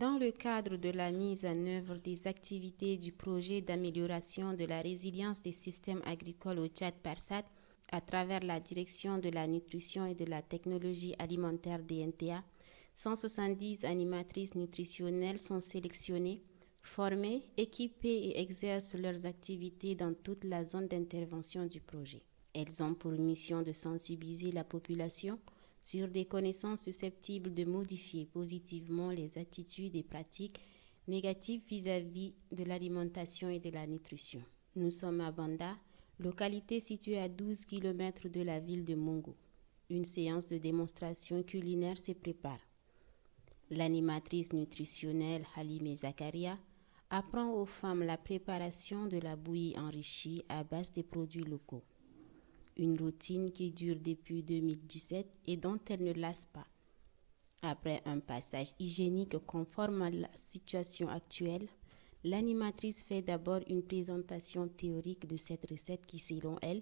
Dans le cadre de la mise en œuvre des activités du projet d'amélioration de la résilience des systèmes agricoles au Tchad-Parsat, à travers la direction de la nutrition et de la technologie alimentaire DNTA, 170 animatrices nutritionnelles sont sélectionnées, formées, équipées et exercent leurs activités dans toute la zone d'intervention du projet. Elles ont pour mission de sensibiliser la population sur des connaissances susceptibles de modifier positivement les attitudes et pratiques négatives vis-à-vis de l'alimentation et de la nutrition. Nous sommes à Banda, localité située à 12 km de la ville de Mungu. Une séance de démonstration culinaire se prépare. L'animatrice nutritionnelle Halime Zakaria apprend aux femmes la préparation de la bouillie enrichie à base de produits locaux. Une routine qui dure depuis 2017 et dont elle ne lasse pas. Après un passage hygiénique conforme à la situation actuelle, l'animatrice fait d'abord une présentation théorique de cette recette qui, selon elle,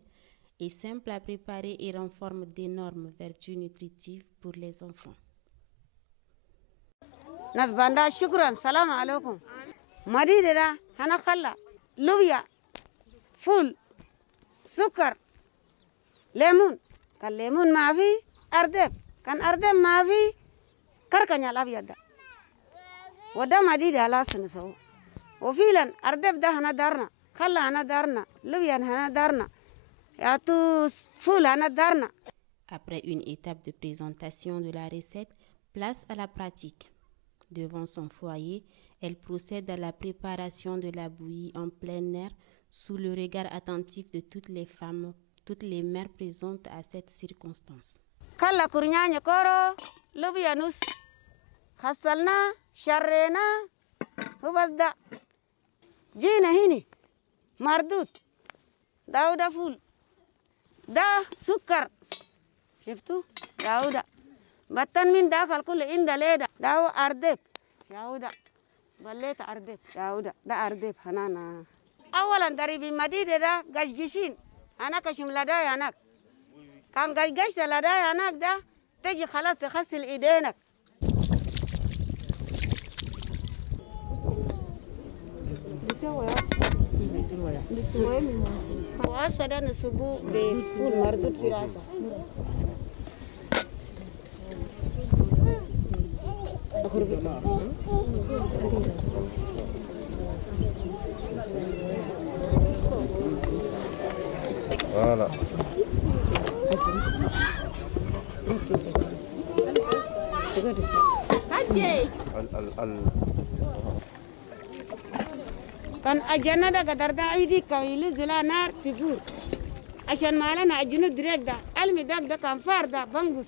est simple à préparer et renforce d'énormes vertus nutritives pour les enfants. Nasbanda, shukran, salam alaikum. Madidera, hanakalla, lubya, ful, sukar. ليمون كان ليمون ما في أردب كان أردب ما في كركني الأبيض ده وده مديد على سنسو وفيلا أردب ده هنا دارنا خلا هنا دارنا لبيا هنا دارنا ياتوس فول هنا دارنا. Après une étape de présentation de la recette, place à la pratique. Devant son foyer, elle procède à la préparation de la bouillie en plein air sous le regard attentif de toutes les mères présentes à cette circonstance. Kalla kurnyanya koro lubiya nus khassalna sharrena hubasda jina hini mardut dauda ful da sukkar shiftu dauda battan min dakal kullu inda leda daw ardeb dauda balleta ardeb dauda da ardeb hanana awalan daribi madide da gashgishin أنا كشم لداي أناك كان جيجشت لداي أناك ده تجي خلاص تغسل إيدينك. وأصلا نسبو بفول مردود في راسه. Voilà. كان أجنة ده قدر ده أيدي كويلي زلا نار تفور عشان ما لنا أجنة دريك ده علمي ده كان فار ده بنغوس.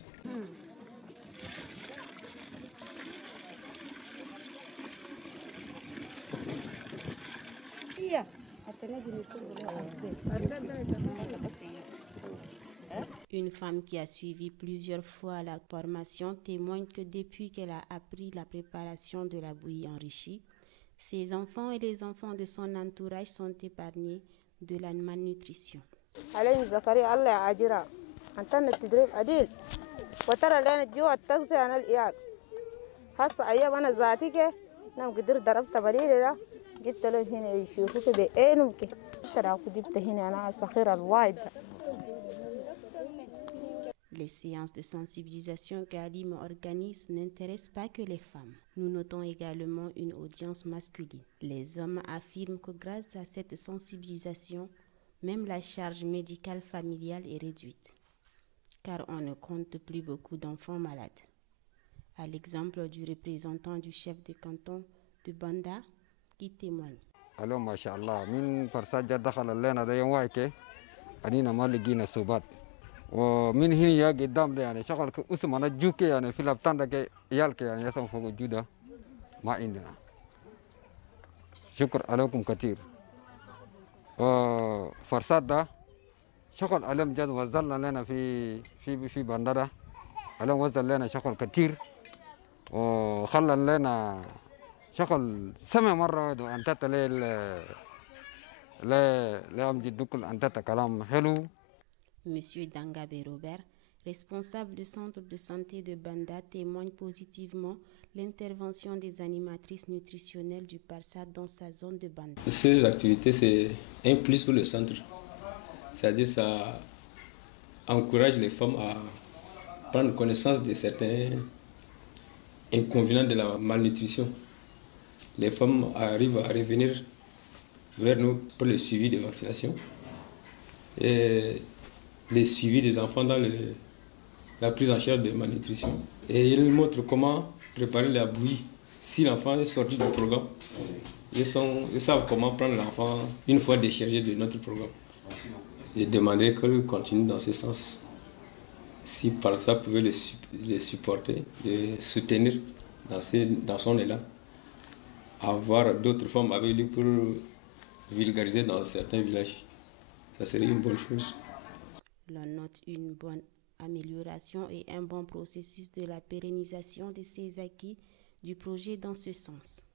Une femme qui a suivi plusieurs fois la formation témoigne que depuis qu'elle a appris la préparation de la bouillie enrichie, ses enfants et les enfants de son entourage sont épargnés de la malnutrition. Les séances de sensibilisation qu'Alim organise n'intéressent pas que les femmes. Nous notons également une audience masculine. Les hommes affirment que grâce à cette sensibilisation, même la charge médicale familiale est réduite, car on ne compte plus beaucoup d'enfants malades. À l'exemple du représentant du chef de canton de Banda qui témoigne. Alors, Masha'Allah, min parsaja dakhala lena da yan waike anina maligina subat. ومن هنا يا قدام ده يعني شغل اسمه أنا جوكي يعني في لابتان ده يالك يعني يسمى فوق جودة ما عندنا. شكر عليكم كثير. فرصات ده شغل عليهم جد وصلنا لنا في بندرة عليهم وصل لنا شغل كثير وخلى لنا شغل سمع مرة وأنت لا أمجد دكل أنت كلام حلو. Monsieur Dangabe Robert, responsable du centre de santé de Banda, témoigne positivement l'intervention des animatrices nutritionnelles du PARSAT dans sa zone de bande. Ces activités, c'est un plus pour le centre. C'est-à-dire ça encourage les femmes à prendre connaissance de certains inconvénients de la malnutrition. Les femmes arrivent à revenir vers nous pour le suivi des vaccinations et le suivi des enfants dans la prise en charge de malnutrition. Et ils montrent comment préparer la bouillie. Si l'enfant est sorti du programme, ils savent comment prendre l'enfant une fois déchargé de notre programme. J'ai demandé qu'elle continue dans ce sens. Si par ça pouvait le supporter, le soutenir dans son élan, avoir d'autres femmes avec lui pour vulgariser dans certains villages, ça serait une bonne chose. L'on note une bonne amélioration et un bon processus de la pérennisation de ces acquis du projet dans ce sens.